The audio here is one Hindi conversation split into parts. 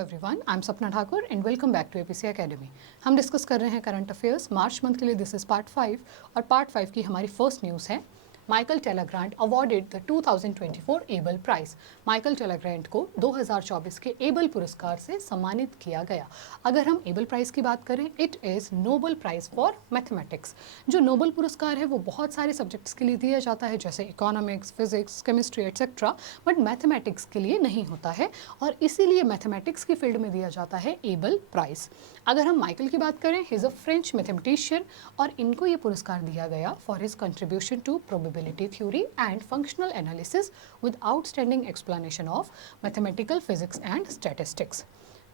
Hello everyone, I am Sapna Thakur and welcome back to APC academy. हम डिस्कस कर रहे हैं करंट अफेयर्स मार्च मंथ के लिए। दिस इज पार्ट 5 और पार्ट 5 की हमारी फर्स्ट न्यूज़ है Michael Talagrand awarded the 2024 Abel prize. Michael Talagrand को 2024 के एबल पुरस्कार से सम्मानित किया गया। अगर हम एबल प्राइज की बात करें, it is Nobel prize for mathematics. जो नोबल पुरस्कार है वो बहुत सारे सब्जेक्ट्स के लिए दिया जाता है, जैसे economics, physics, chemistry etcetera, but mathematics के लिए नहीं होता है और इसीलिए मैथमेटिक्स की फील्ड में दिया जाता है एबल प्राइज। अगर हम माइकल की बात करें, he is a French mathematician और इनको ये पुरस्कार दिया गया for his contribution to probability theory and functional analysis with outstanding explanation of mathematical physics and statistics.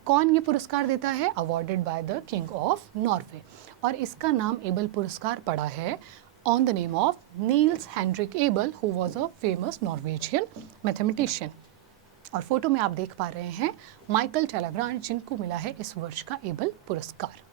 कौन ये पुरस्कार देता है? Awarded by the king of Norway. और इसका नाम एबल पुरस्कार पड़ा है on the name of Niels Henrik Abel, who was a famous Norwegian mathematician. और फोटो में आप देख पा रहे हैं माइकल टेलरग्रांट, जिनको मिला है इस वर्ष का एबल पुरस्कार।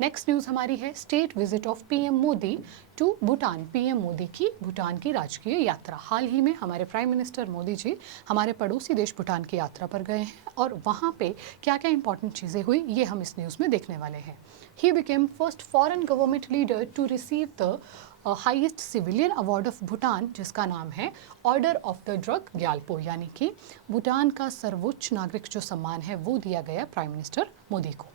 नेक्स्ट न्यूज़ हमारी है state visit of PM Modi to Bhutan. PM Modi की भूटान की राजकीय यात्रा। हाल ही में हमारे प्राइम मिनिस्टर मोदी जी हमारे पड़ोसी देश भूटान की यात्रा पर गए हैं और वहाँ पे क्या क्या इंपॉर्टेंट चीज़ें हुई ये हम इस न्यूज़ में देखने वाले हैं। He became first foreign government leader to receive the highest civilian award of Bhutan, जिसका नाम है order of the Druk Gyalpo, यानी कि भूटान का सर्वोच्च नागरिक जो सम्मान है वो दिया गया प्राइम मिनिस्टर मोदी को।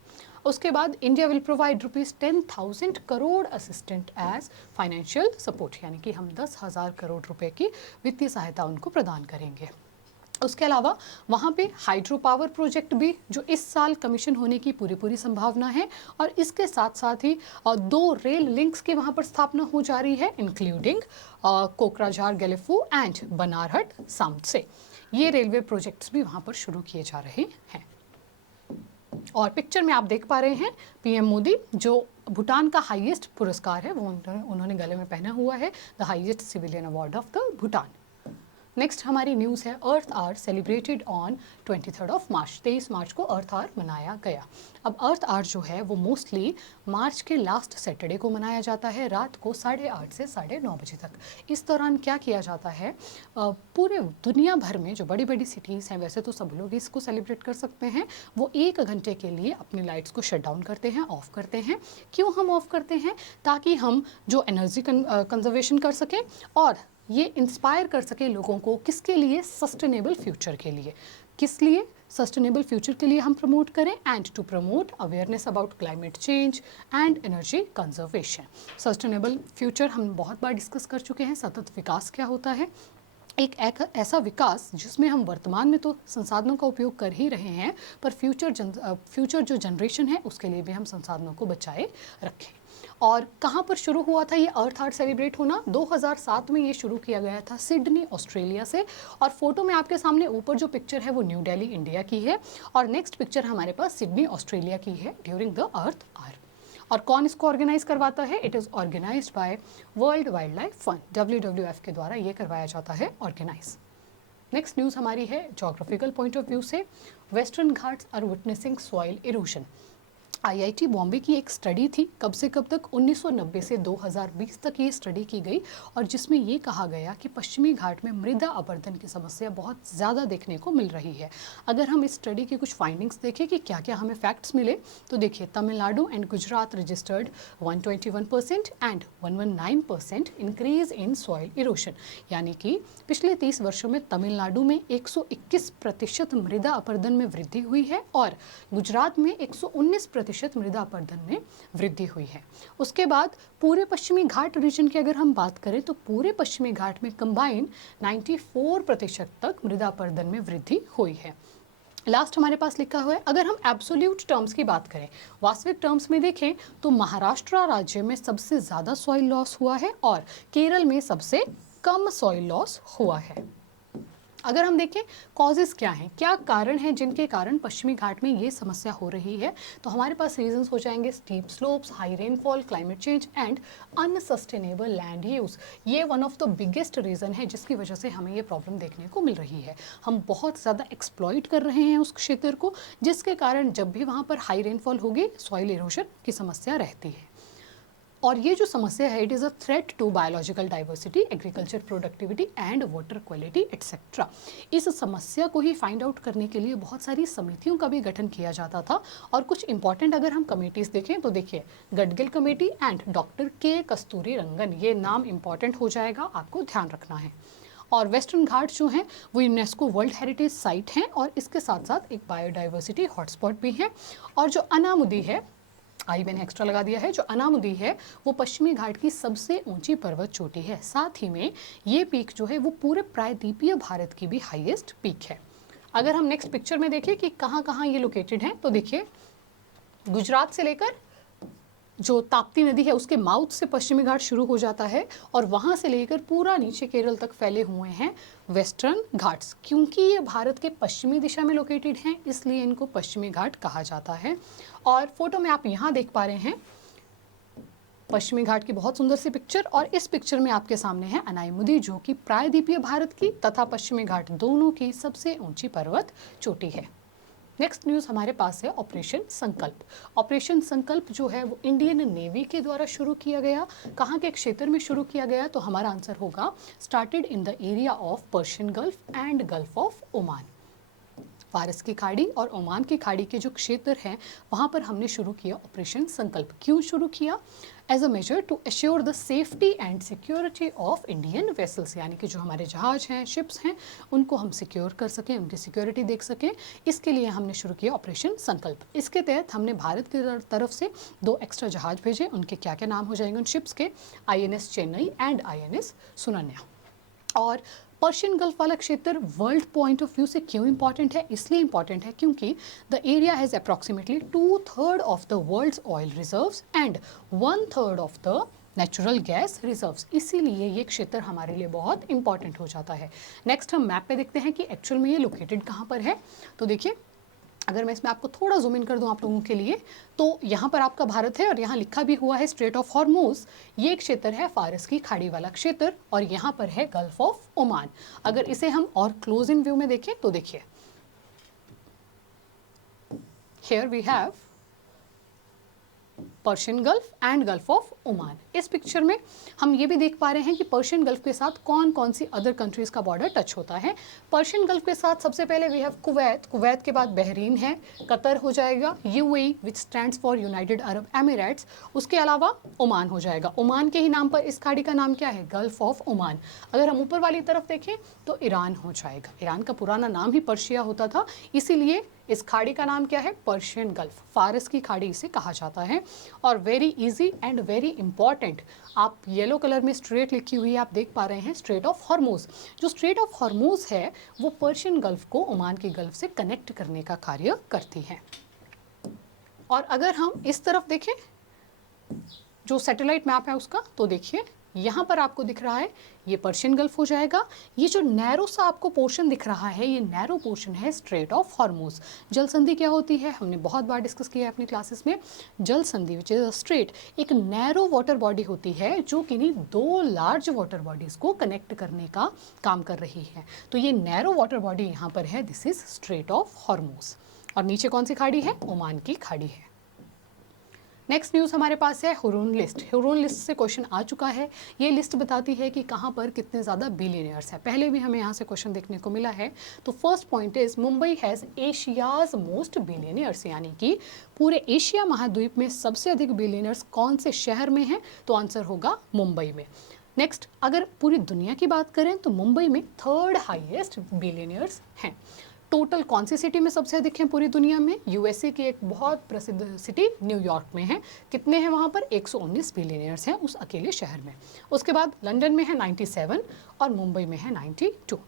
उसके बाद India will provide ₹10,000 crore assistant as financial support, यानी कि हम 10,000 करोड़ रुपए की वित्तीय सहायता उनको प्रदान करेंगे। उसके अलावा वहाँ पे हाइड्रो पावर प्रोजेक्ट भी जो इस साल कमीशन होने की पूरी संभावना है और इसके साथ साथ ही 2 रेल लिंक्स की वहाँ पर स्थापना हो जा रही है, including Kokrajhar Gelephu and Banarhat south से। ये रेलवे प्रोजेक्ट्स भी वहाँ पर शुरू किए जा रहे हैं। और पिक्चर में आप देख पा रहे हैं पीएम मोदी, जो भूटान का हाईएस्ट पुरस्कार है वो उन्होंने गले में पहना हुआ है, the highest civilian award of the Bhutan. Next हमारी न्यूज़ है earth hour celebrated on 23 of March. 23 मार्च को अर्थ आवर मनाया गया। अब अर्थ आवर जो है वो मोस्टली मार्च के लास्ट सैटरडे को मनाया जाता है, रात को 8:30 से 9:30 बजे तक। इस दौरान क्या किया जाता है, पूरे दुनिया भर में जो बड़ी बड़ी सिटीज़ हैं, वैसे तो सब लोग इसको सेलिब्रेट कर सकते हैं, वो 1 घंटे के लिए अपनी लाइट्स को शट डाउन करते हैं, ऑफ करते हैं। क्यों हम ऑफ करते हैं? ताकि हम जो एनर्जी कंजर्वेशन कर सकें और ये इंस्पायर कर सके लोगों को। किसके लिए? सस्टेनेबल फ्यूचर के लिए। किस लिए? सस्टेनेबल फ्यूचर के लिए हम प्रमोट करें and to promote awareness about climate change and energy conservation. Sustainable future हम बहुत बार डिस्कस कर चुके हैं। सतत विकास क्या होता है? एक ऐसा विकास जिसमें हम वर्तमान में तो संसाधनों का उपयोग कर ही रहे हैं, पर फ्यूचर जो जनरेशन है उसके लिए भी हम संसाधनों को बचाए रखें। और कहाँ पर शुरू हुआ था ये अर्थ आवर सेलिब्रेट होना? 2007 में ये शुरू किया गया था सिडनी ऑस्ट्रेलिया से। और फोटो में आपके सामने ऊपर जो पिक्चर है वो न्यू दिल्ली इंडिया की है और नेक्स्ट पिक्चर हमारे पास सिडनी ऑस्ट्रेलिया की है ड्यूरिंग द अर्थ आवर। और कौन इसको ऑर्गेनाइज करवाता है? It is organised by World Wildlife Fund, WWF के द्वारा ये करवाया जाता है ऑर्गेनाइज। नेक्स्ट न्यूज़ हमारी है जोग्राफिकल पॉइंट ऑफ व्यू से Western Ghats are witnessing soil erosion. IIT Bombay की एक स्टडी थी, कब से कब तक? 1990 से 2020 तक ये स्टडी की गई और जिसमें ये कहा गया कि पश्चिमी घाट में मृदा अपरदन की समस्या बहुत ज़्यादा देखने को मिल रही है। अगर हम इस स्टडी की कुछ फाइंडिंग्स देखें कि क्या क्या हमें फैक्ट्स मिले, तो देखिए Tamil Nadu and Gujarat registered 121% and 119% increase in soil erosion, यानी कि पिछले 30 वर्षों में तमिलनाडु में 121% मृदा अपरदन में वृद्धि हुई है और गुजरात में 119% मृदा अपरदन में वृद्धि हुई है। उसके बाद पूरे पश्चिमी घाट रीजन की अगर हम बात करें तो पूरे पश्चिमी घाट में कंबाइन 94% तक मृदा अपरदन में वृद्धि हुई है। लास्ट हमारे पास लिखा हुआ है, अगर हम एब्सोल्यूट टर्म्स की बात करें, वास्तविक टर्म्स में देखें तो महाराष्ट्र राज्य में सबसे ज़्यादा सॉइल लॉस हुआ है और केरल में सबसे कम सॉइल लॉस हुआ है। अगर हम देखें कॉजेज़ क्या हैं, क्या कारण हैं जिनके कारण पश्चिमी घाट में ये समस्या हो रही है, तो हमारे पास रीजंस हो जाएंगे steep slopes, high rainfall, climate change and unsustainable land use. ये one of the biggest reason है जिसकी वजह से हमें ये प्रॉब्लम देखने को मिल रही है। हम बहुत ज़्यादा एक्सप्लॉइट कर रहे हैं उस क्षेत्र को, जिसके कारण जब भी वहाँ पर हाई रेनफॉल होगी सॉइल इरोशन की समस्या रहती है। और ये जो समस्या है, it is a threat to biological diversity, agriculture productivity and water quality etcetera. इस समस्या को ही फाइंड आउट करने के लिए बहुत सारी समितियों का भी गठन किया जाता था। और कुछ इंपॉर्टेंट अगर हम कमेटीज़ देखें तो देखिए, गडगिल कमेटी एंड डॉक्टर के कस्तूरी रंगन, ये नाम इंपॉर्टेंट हो जाएगा, आपको ध्यान रखना है। और वेस्टर्न घाट्स जो हैं वो यूनेस्को वर्ल्ड हेरिटेज साइट हैं और इसके साथ साथ एक बायोडाइवर्सिटी हॉटस्पॉट भी है। और जो अनामुदी है, आई मैंने एक्स्ट्रा लगा दिया है, जो अनामुदी है वो पश्चिमी घाट की सबसे ऊंची पर्वत चोटी है। साथ ही में ये पीक जो है वो पूरे प्रायद्वीपीय भारत की भी हाईएस्ट पीक है। अगर हम नेक्स्ट पिक्चर में देखें कि कहाँ कहाँ ये लोकेटेड हैं, तो देखिए गुजरात से लेकर जो ताप्ती नदी है उसके माउथ से पश्चिमी घाट शुरू हो जाता है और वहाँ से लेकर पूरा नीचे केरल तक फैले हुए हैं वेस्टर्न घाट्स। क्योंकि ये भारत के पश्चिमी दिशा में लोकेटेड हैं इसलिए इनको पश्चिमी घाट कहा जाता है। और फोटो में आप यहाँ देख पा रहे हैं पश्चिमी घाट की बहुत सुंदर सी पिक्चर, और इस पिक्चर में आपके सामने है अनाईमुदी जो कि प्रायद्वीपीय भारत की तथा पश्चिमी घाट दोनों की सबसे ऊंची पर्वत चोटी है। नेक्स्ट न्यूज़ हमारे पास है ऑपरेशन संकल्प। ऑपरेशन संकल्प जो है वो इंडियन नेवी के द्वारा शुरू किया गया। कहाँ के क्षेत्र में शुरू किया गया, तो हमारा आंसर होगा started in the area of Persian Gulf and Gulf of Oman. फारस की खाड़ी और ओमान की खाड़ी के जो क्षेत्र हैं वहाँ पर हमने शुरू किया ऑपरेशन संकल्प। क्यों शुरू किया? As a measure to assure the safety and security of Indian vessels, यानी कि जो हमारे जहाज हैं, शिप्स हैं, उनको हम सिक्योर कर सकें, उनकी सिक्योरिटी देख सकें। इसके लिए हमने शुरू किया ऑपरेशन संकल्प। इसके तहत हमने भारत की तरफ से 2 एक्स्ट्रा जहाज भेजे। उनके क्या क्या नाम हो जाएंगे उन शिप्स के? INS Chennai and INS सुनन्या। और पर्शियन गल्फ वाला क्षेत्र वर्ल्ड पॉइंट ऑफ व्यू से क्यों इंपॉर्टेंट है? इसलिए इंपॉर्टेंट है क्योंकि the area has approximately 2/3 of the world's oil reserves and 1/3 of the natural gas reserves. इसीलिए ये क्षेत्र हमारे लिए बहुत इंपॉर्टेंट हो जाता है। नेक्स्ट हम मैप पे देखते हैं कि एक्चुअल में ये लोकेटेड कहाँ पर है। तो देखिए, अगर मैं इसमें आपको थोड़ा जूम इन कर दूं आप लोगों के लिए, तो यहाँ पर आपका भारत है और यहाँ लिखा भी हुआ है स्ट्रेट ऑफ हॉर्मूज। ये क्षेत्र है फारस की खाड़ी वाला क्षेत्र और यहाँ पर है गल्फ ऑफ ओमान। अगर इसे हम और क्लोज इन व्यू में देखें तो देखिए, here we have Persian Gulf and Gulf of Oman. इस पिक्चर में हम ये भी देख पा रहे हैं कि पर्शियन गल्फ के साथ कौन कौन सी अदर कंट्रीज का बॉर्डर टच होता है। पर्शियन गल्फ के साथ सबसे पहले वी हैव कुवैत, कुवैत के बाद बहरीन है, कतर हो जाएगा, UAE which stands for United Arab Emirates, उसके अलावा ओमान हो जाएगा। ओमान के ही नाम पर इस खाड़ी का नाम क्या है? Gulf of Oman. अगर हम ऊपर वाली तरफ देखें तो ईरान हो जाएगा। ईरान का पुराना नाम ही पर्शिया होता था, इसीलिए इस खाड़ी का नाम क्या है? पर्शियन गल्फ, फारस की खाड़ी इसे कहा जाता है। और very easy and very important, आप येलो कलर में स्ट्रेट लिखी हुई है, आप देख पा रहे हैं स्ट्रेट ऑफ हॉर्मूज। जो स्ट्रेट ऑफ हॉर्मूज है वो पर्शियन गल्फ को ओमान की गल्फ से कनेक्ट करने का कार्य करती है। और अगर हम इस तरफ देखें जो सैटेलाइट मैप है उसका, तो देखिए यहाँ पर आपको दिख रहा है ये पर्शियन गल्फ हो जाएगा। ये जो नैरो सा आपको पोर्शन दिख रहा है ये नैरो पोर्शन है स्ट्रेट ऑफ हॉर्मूज। जल संधि क्या होती है? हमने बहुत बार डिस्कस किया है अपनी क्लासेस में। जल संधि विच इज स्ट्रेट एक नैरो वाटर बॉडी होती है जो किन्हीं 2 लार्ज वाटर बॉडीज को कनेक्ट करने का काम कर रही है। तो ये नैरो वाटर बॉडी यहाँ पर है, this is straight of Hormuz. और नीचे कौन सी खाड़ी है? ओमान की खाड़ी है। नेक्स्ट न्यूज़ हमारे पास है हुरून लिस्ट। हुरून लिस्ट से क्वेश्चन आ चुका है। ये लिस्ट बताती है कि कहाँ पर कितने ज़्यादा बिलियनियर्स हैं। पहले भी हमें यहाँ से क्वेश्चन देखने को मिला है। तो first point is Mumbai has Asia's most billionaires, यानी कि पूरे एशिया महाद्वीप में सबसे अधिक बिलियनियर्स कौन से शहर में हैं? तो आंसर होगा मुंबई में। नेक्स्ट, अगर पूरी दुनिया की बात करें तो मुंबई में 3rd हाईएस्ट बिलियनियर्स हैं। टोटल कौन सी सिटी में सबसे अधिक हैं पूरी दुनिया में? USA की एक बहुत प्रसिद्ध सिटी न्यूयॉर्क में है। कितने हैं वहाँ पर? 119 बिलियनियर्स हैं उस अकेले शहर में। उसके बाद लंदन में है 97 और मुंबई में है 92।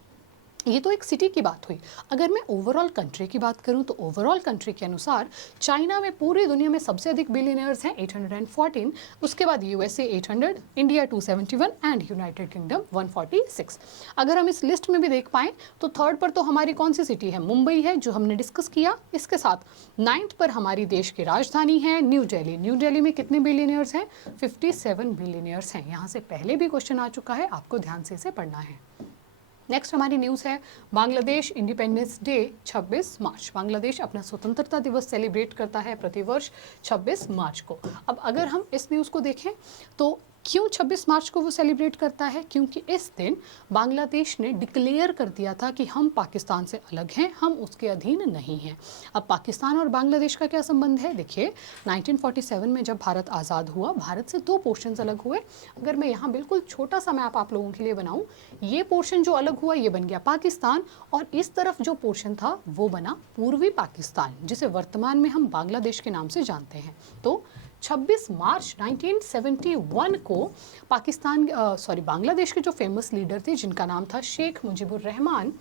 ये तो एक सिटी की बात हुई। अगर मैं ओवरऑल कंट्री की बात करूं तो ओवरऑल कंट्री के अनुसार चाइना में पूरी दुनिया में सबसे अधिक बिलियनियर्स हैं 814, उसके बाद USA 800, India 271 and United kingdom 146। अगर हम इस लिस्ट में भी देख पाएँ तो 3rd पर तो हमारी कौन सी सिटी है? मुंबई है, जो हमने डिस्कस किया। इसके साथ 9th पर हमारी देश की राजधानी है न्यू दिल्ली। न्यू दिल्ली में कितने बिलियनियर्स हैं? 57 बिलियनियर्स हैं। यहाँ से पहले भी क्वेश्चन आ चुका है, आपको ध्यान से इसे पढ़ना है। नेक्स्ट हमारी न्यूज़ है बांग्लादेश इंडिपेंडेंस डे 26 मार्च। बांग्लादेश अपना स्वतंत्रता दिवस सेलिब्रेट करता है प्रतिवर्ष 26 मार्च को। अब अगर हम इस न्यूज़ को देखें तो क्यों 26 मार्च को वो सेलिब्रेट करता है? क्योंकि इस दिन बांग्लादेश ने डिक्लेयर कर दिया था कि हम पाकिस्तान से अलग हैं, हम उसके अधीन नहीं हैं। अब पाकिस्तान और बांग्लादेश का क्या संबंध है? देखिए 1947 में जब भारत आज़ाद हुआ, भारत से दो पोर्शंस अलग हुए। अगर मैं यहाँ बिल्कुल छोटा सा मैप आप लोगों के लिए बनाऊँ, ये पोर्शन जो अलग हुआ ये बन गया पाकिस्तान, और इस तरफ जो पोर्शन था वो बना पूर्वी पाकिस्तान, जिसे वर्तमान में हम बांग्लादेश के नाम से जानते हैं। तो 26 मार्च 1971 को बांग्लादेश के जो फेमस लीडर थे जिनका नाम था शेख मुजीबुर रहमान,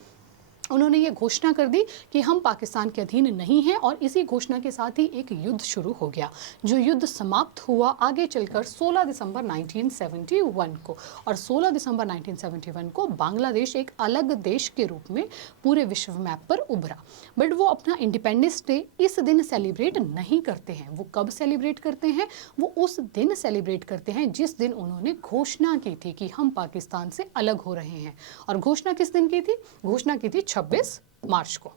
उन्होंने ये घोषणा कर दी कि हम पाकिस्तान के अधीन नहीं हैं, और इसी घोषणा के साथ ही एक युद्ध शुरू हो गया, जो युद्ध समाप्त हुआ आगे चलकर 16 दिसंबर 1971 को। और 16 दिसंबर 1971 को बांग्लादेश एक अलग देश के रूप में पूरे विश्व मैप पर उभरा। बट वो अपना इंडिपेंडेंस डे इस दिन सेलिब्रेट नहीं करते हैं। वो कब सेलिब्रेट करते हैं? वो उस दिन सेलिब्रेट करते हैं जिस दिन उन्होंने घोषणा की थी कि हम पाकिस्तान से अलग हो रहे हैं। और घोषणा किस दिन की थी? घोषणा की थी 26 मार्च को।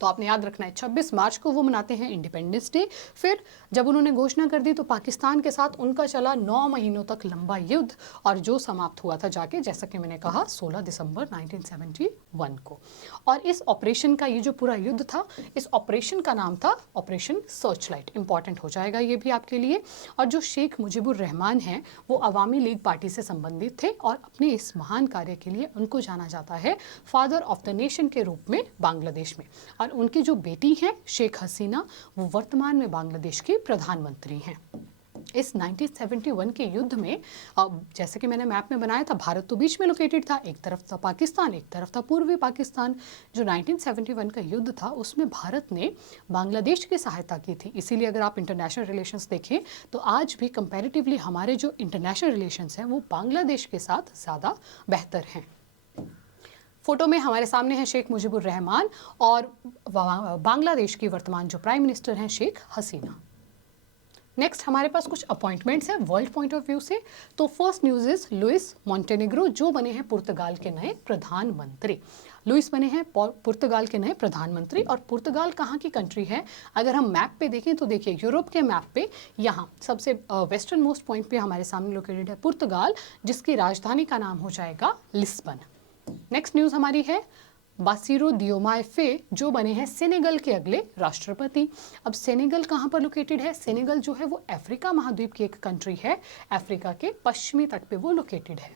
तो आपने याद रखना है 26 मार्च को वो मनाते हैं इंडिपेंडेंस डे। फिर जब उन्होंने घोषणा कर दी तो पाकिस्तान के साथ उनका चला 9 महीनों तक लंबा युद्ध, और जो समाप्त हुआ था जाके, जैसा कि मैंने कहा, 16 दिसंबर 1971 को। और इस ऑपरेशन का, ये जो पूरा युद्ध था, इस ऑपरेशन का नाम था ऑपरेशन सर्चलाइट। इंपॉर्टेंट हो जाएगा ये भी आपके लिए। और जो शेख मुजीबुर रहमान हैं वो अवामी लीग पार्टी से संबंधित थे, और अपने इस महान कार्य के लिए उनको जाना जाता है फादर ऑफ द नेशन के रूप में बांग्लादेश में। और उनकी जो बेटी हैं शेख हसीना, वो वर्तमान में बांग्लादेश की प्रधानमंत्री हैं। इस 1971 के युद्ध में, जैसे कि मैंने मैप में बनाया था, भारत तो बीच में लोकेटेड था, एक तरफ था पाकिस्तान, एक तरफ था पूर्वी पाकिस्तान। जो 1971 का युद्ध था उसमें भारत ने बांग्लादेश की सहायता की थी। इसीलिए अगर आप इंटरनेशनल रिलेशंस देखें तो आज भी कंपैरेटिवली हमारे जो इंटरनेशनल रिलेशंस हैं वो बांग्लादेश के साथ ज़्यादा बेहतर हैं। फोटो में हमारे सामने है शेख मुजीबुर रहमान और बांग्लादेश की वर्तमान जो प्राइम मिनिस्टर हैं शेख हसीना। नेक्स्ट हमारे पास कुछ अपॉइंटमेंट्स हैं वर्ल्ड पॉइंट ऑफ व्यू से। तो first news is Luis Montenegro, जो बने हैं पुर्तगाल के नए प्रधानमंत्री। लुइस बने हैं पुर्तगाल के नए प्रधानमंत्री। और पुर्तगाल कहाँ की कंट्री है? अगर हम मैप पे देखें तो देखिए यूरोप के मैप पे यहाँ सबसे वेस्टर्न मोस्ट पॉइंट पे हमारे सामने लोकेटेड है पुर्तगाल, जिसकी राजधानी का नाम हो जाएगा लिस्बन। नेक्स्ट न्यूज़ हमारी है बासिरो डियोमाए फे, जो बने हैं सेनेगल के अगले राष्ट्रपति। अब सेनेगल कहाँ पर लोकेटेड है? सेनेगल जो है वो अफ्रीका महाद्वीप की एक कंट्री है, अफ्रीका के पश्चिमी तट पे वो लोकेटेड है।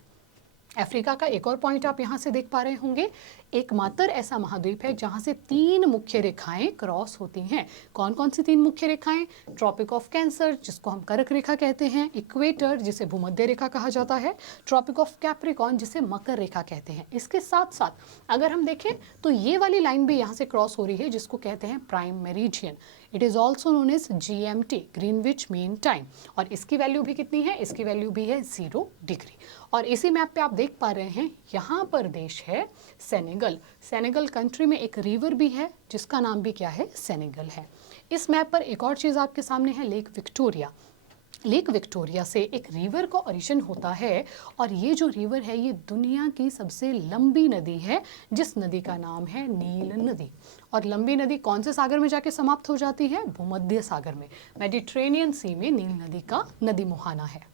अफ्रीका का एक और पॉइंट आप यहाँ से देख पा रहे होंगे, एकमात्र ऐसा महाद्वीप है जहाँ से 3 मुख्य रेखाएं क्रॉस होती हैं। कौन कौन सी 3 मुख्य रेखाएं? ट्रॉपिक ऑफ कैंसर, जिसको हम कर्क रेखा कहते हैं, इक्वेटर, जिसे भूमध्य रेखा कहा जाता है, ट्रॉपिक ऑफ कैप्रिकॉर्न, जिसे मकर रेखा कहते हैं। इसके साथ साथ अगर हम देखें तो ये वाली लाइन भी यहाँ से क्रॉस हो रही है, जिसको कहते हैं prime meridian. It is also known as GMT, Greenwich mean time. और इसकी वैल्यू भी कितनी है? इसकी वैल्यू भी है 0 डिग्री। और इसी मैप पे आप देख पा रहे हैं यहाँ पर देश है सेनेगल। सेनेगल कंट्री में एक रिवर भी है जिसका नाम भी क्या है? सेनेगल है। इस मैप पर एक और चीज़ आपके सामने है लेक विक्टोरिया। लेक विक्टोरिया से एक रिवर का ओरिजिन होता है, और ये जो रिवर है ये दुनिया की सबसे लंबी नदी है, जिस नदी का नाम है नील नदी। और लंबी नदी कौन से सागर में जाके समाप्त हो जाती है? भूमध्य सागर में, मेडिटेरेनियन सी में नील नदी का नदी मुहाना है।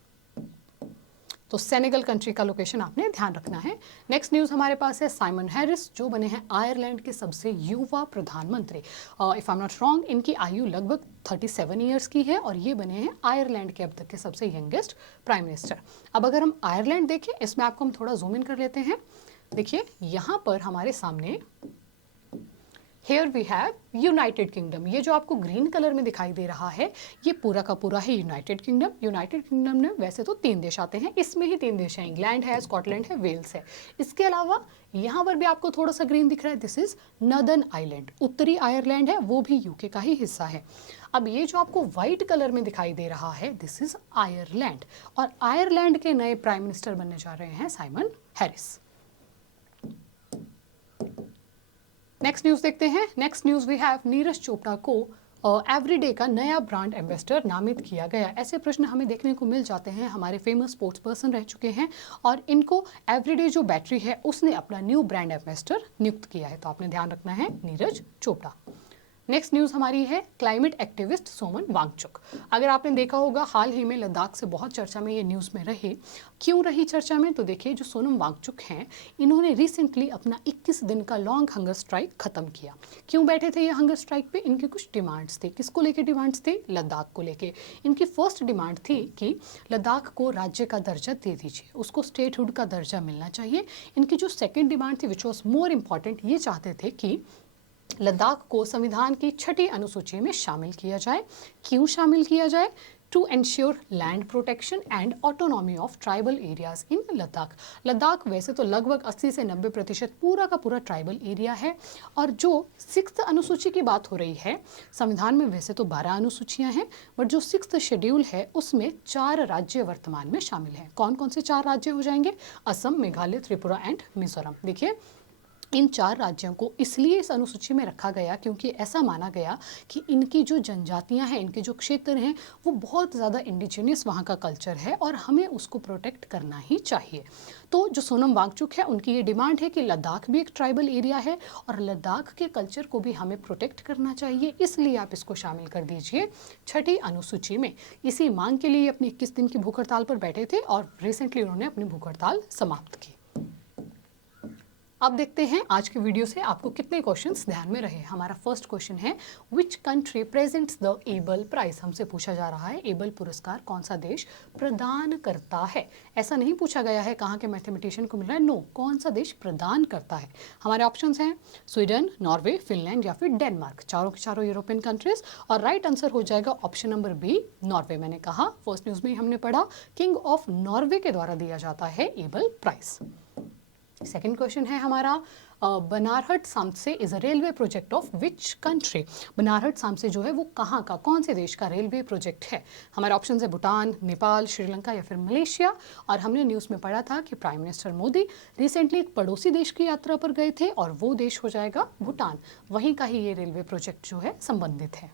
तो सेनेगल कंट्री का लोकेशन आपने ध्यान रखना है। नेक्स्ट न्यूज़ हमारे पास है साइमन हैरिस, जो बने हैं आयरलैंड के सबसे युवा प्रधानमंत्री। If I am not wrong, इनकी आयु लगभग 37 ईयर्स की है, और ये बने हैं आयरलैंड के अब तक के सबसे यंगेस्ट प्राइम मिनिस्टर। अब अगर हम आयरलैंड देखें, इस मैप को हम थोड़ा जूम इन कर लेते हैं। देखिए यहाँ पर हमारे सामने here we have United Kingdom. ये जो आपको ग्रीन कलर में दिखाई दे रहा है ये पूरा का पूरा है यूनाइटेड किंगडम। यूनाइटेड किंगडम में वैसे तो 3 देश आते हैं, इसमें ही 3 देश हैं, इंग्लैंड है, स्कॉटलैंड है, वेल्स है। इसके अलावा यहाँ पर भी आपको थोड़ा सा ग्रीन दिख रहा है, दिस इज नॉर्दर्न आयरलैंड। उत्तरी आयरलैंड है, वो भी यूके का ही हिस्सा है। अब ये जो आपको व्हाइट कलर में दिखाई दे रहा है दिस इज आयरलैंड, और आयरलैंड के नए प्राइम मिनिस्टर बनने जा रहे हैं साइमन हैरिस। नेक्स्ट न्यूज़ देखते हैं। Next news we have Neeraj Chopra को एवरीडे का नया ब्रांड एम्बेसडर नामित किया गया? ऐसे प्रश्न हमें देखने को मिल जाते हैं। हमारे फेमस स्पोर्ट्स पर्सन रह चुके हैं और इनको एवरीडे जो बैटरी है उसने अपना न्यू ब्रांड एम्बेसडर नियुक्त किया है। तो आपने ध्यान रखना है नीरज चोपड़ा। नेक्स्ट न्यूज़ हमारी है क्लाइमेट एक्टिविस्ट सोमन वांगचुक। अगर आपने देखा होगा हाल ही में लद्दाख से बहुत चर्चा में ये न्यूज़ में रहे। क्यों रही चर्चा में? तो देखिए, जो सोनम वांगचुक हैं इन्होंने रिसेंटली अपना 21 दिन का लॉन्ग हंगर स्ट्राइक खत्म किया। क्यों बैठे थे ये हंगर स्ट्राइक पे? इनकी कुछ डिमांड्स थे। किसको लेके डिमांड्स थे? लद्दाख को लेके। इनकी फर्स्ट डिमांड थी कि लद्दाख को राज्य का दर्जा दे दीजिए, उसको स्टेटहुड का दर्जा मिलना चाहिए। इनकी जो सेकेंड डिमांड थी विच वॉज मोर इम्पॉर्टेंट, ये चाहते थे कि लद्दाख को संविधान की 6ठी अनुसूची में शामिल किया जाए। क्यों शामिल किया जाए? To ensure land protection and autonomy of tribal areas in Ladakh. Ladakh वैसे तो लगभग 80 से 90% पूरा का पूरा ट्राइबल एरिया है। और जो 6th अनुसूची की बात हो रही है, संविधान में वैसे तो 12 अनुसूचियां हैं, बट जो 6th शेड्यूल है उसमें 4 राज्य वर्तमान में शामिल हैं। कौन कौन से 4 राज्य हो जाएंगे? असम, मेघालय, त्रिपुरा एंड मिजोरम। देखिए, इन 4 राज्यों को इसलिए इस अनुसूची में रखा गया क्योंकि ऐसा माना गया कि इनकी जो जनजातियां हैं, इनके जो क्षेत्र हैं, वो बहुत ज़्यादा इंडिजिनियस वहाँ का कल्चर है और हमें उसको प्रोटेक्ट करना ही चाहिए। तो जो सोनम वांगचुक है उनकी ये डिमांड है कि लद्दाख भी एक ट्राइबल एरिया है और लद्दाख के कल्चर को भी हमें प्रोटेक्ट करना चाहिए, इसलिए आप इसको शामिल कर दीजिए 6ठी अनुसूची में। इसी मांग के लिए अपनी 21 दिन की भूख हड़ताल पर बैठे थे और रिसेंटली उन्होंने अपनी भूख हड़ताल समाप्त की। अब देखते हैं आज की वीडियो से आपको कितने क्वेश्चंस ध्यान में रहे। हमारा फर्स्ट क्वेश्चन है which country presents the Abel prize. हमसे पूछा जा रहा है एबल पुरस्कार कौन सा देश प्रदान करता है। ऐसा नहीं पूछा गया है कहाँ के मैथमेटिशियन को मिल रहा है, नो, कौन सा देश प्रदान करता है। हमारे ऑप्शंस हैं स्वीडन, नॉर्वे, फिनलैंड या फिर डेनमार्क। चारों के चारों यूरोपियन कंट्रीज। और राइट आंसर हो जाएगा ऑप्शन नंबर बी, नॉर्वे। मैंने कहा फर्स्ट न्यूज में हमने पढ़ा किंग ऑफ नॉर्वे के द्वारा दिया जाता है एबल प्राइज। सेकेंड क्वेश्चन है हमारा Banarhat Samtse is a railway project of which country. Banarhat Samtse जो है वो कहाँ का, कौन से देश का रेलवे प्रोजेक्ट है। हमारे ऑप्शन है भूटान, नेपाल, श्रीलंका या फिर मलेशिया। और हमने न्यूज़ में पढ़ा था कि प्राइम मिनिस्टर मोदी रिसेंटली एक पड़ोसी देश की यात्रा पर गए थे और वो देश हो जाएगा भूटान। वहीं का ही ये रेलवे प्रोजेक्ट जो है संबंधित है।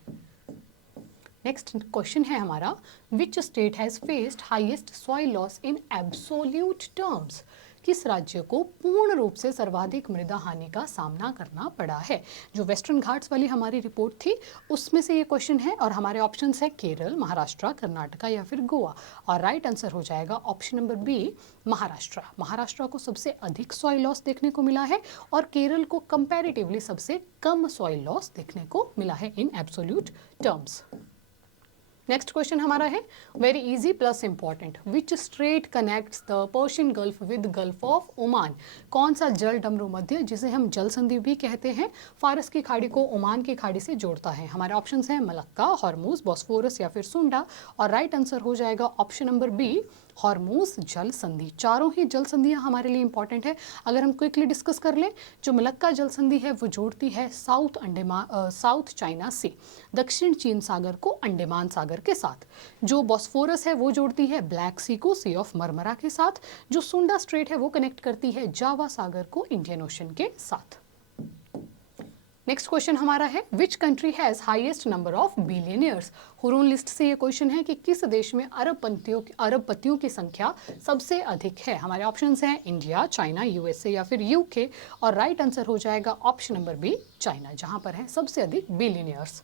नेक्स्ट क्वेश्चन है हमारा which state has faced highest soil loss in absolute terms. किस राज्य को पूर्ण रूप से सर्वाधिक मृदा हानि का सामना करना पड़ा है। जो वेस्टर्न घाट्स वाली हमारी रिपोर्ट थी उसमें से ये क्वेश्चन है और हमारे ऑप्शंस है केरल, महाराष्ट्र, कर्नाटका या फिर गोवा। और राइट आंसर हो जाएगा option number B, Maharashtra. Maharashtra को सबसे अधिक सॉइल लॉस देखने को मिला है और केरल को कंपैरेटिवली सबसे कम सॉइल लॉस देखने को मिला है in absolute terms. Next question हमारा है very easy plus important which straight connects the Persian gulf with gulf of Oman. कौन सा जल डमरू मध्य, जिसे हम जल संधि भी कहते हैं, फारस की खाड़ी को ओमान की खाड़ी से जोड़ता है। हमारे ऑप्शंस हैं मलक्का, हॉर्मूज, बॉस्फोरस या फिर सुंडा। और राइट आंसर हो जाएगा ऑप्शन नंबर बी, हॉर्मूज जल संधि। चारों ही जल संधियां हमारे लिए इंपॉर्टेंट है। अगर हम क्विकली डिस्कस कर लें, जो मलक्का जल संधि है वो जोड़ती है साउथ चाइना सी, दक्षिण चीन सागर को अंडमान सागर के साथ। जो बॉस्फोरस है वो जोड़ती है ब्लैक सी को सी ऑफ मरमरा के साथ। जो सुंडा स्ट्रेट है वो कनेक्ट करती है जावा सागर को इंडियन ओशन के साथ। नेक्स्ट क्वेश्चन हमारा है which country has highest number of billionaires. Hurun list से ये क्वेश्चन है कि किस देश में अरबपतियों की संख्या सबसे अधिक है। हमारे ऑप्शंस हैं इंडिया, चाइना, यूएसए या फिर यूके। और राइट आंसर हो जाएगा ऑप्शन नंबर बी, चाइना, जहां पर है सबसे अधिक billionaires.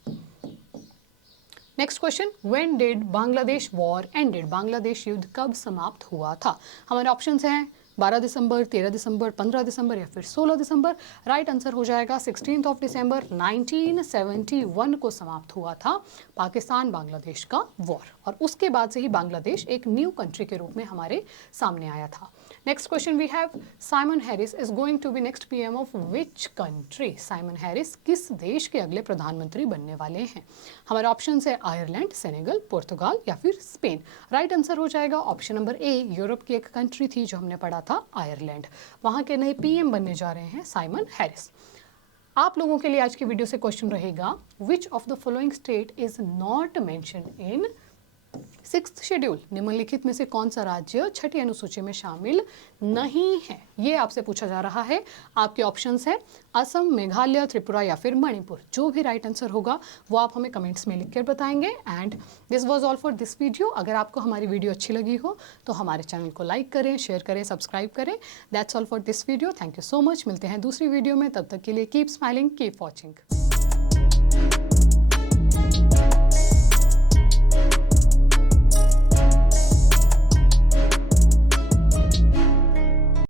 Next question when did Bangladesh war ended. Bangladesh युद्ध कब समाप्त हुआ था। हमारे ऑप्शंस हैं 12 दिसंबर, 13 दिसंबर, 15 दिसंबर या फिर 16 दिसंबर। राइट आंसर हो जाएगा 16 दिसंबर 1971 को समाप्त हुआ था पाकिस्तान बांग्लादेश का वॉर। और उसके बाद से ही बांग्लादेश एक न्यू कंट्री के रूप में हमारे सामने आया था। Next question we have Simon Harris is going to be next PM of which country. Simon Harris किस देश के अगले प्रधानमंत्री बनने वाले हैं। हमारे ऑप्शन है आयरलैंड, सेनेगल, पुर्तगाल या फिर स्पेन। राइट आंसर हो जाएगा ऑप्शन नंबर ए, यूरोप की एक कंट्री थी जो हमने पढ़ा था आयरलैंड। वहां के नए पीएम बनने जा रहे हैं साइमन हैरिस। आप लोगों के लिए आज की वीडियो से क्वेश्चन रहेगा which of the following state is not mention in sixth schedule निम्नलिखित में से कौन सा राज्य छठी अनुसूची में शामिल नहीं है, ये आपसे पूछा जा रहा है। आपके ऑप्शंस है असम, मेघालय, त्रिपुरा या फिर मणिपुर। जो भी राइट आंसर होगा वो आप हमें कमेंट्स में लिखकर बताएंगे। And this was all for this video. अगर आपको हमारी वीडियो अच्छी लगी हो तो हमारे चैनल को लाइक करें, शेयर करें, सब्सक्राइब करें। That's all for this video. Thank you so much. मिलते हैं दूसरी वीडियो में, तब तक के लिए कीप स्माइलिंग, कीप वॉचिंग।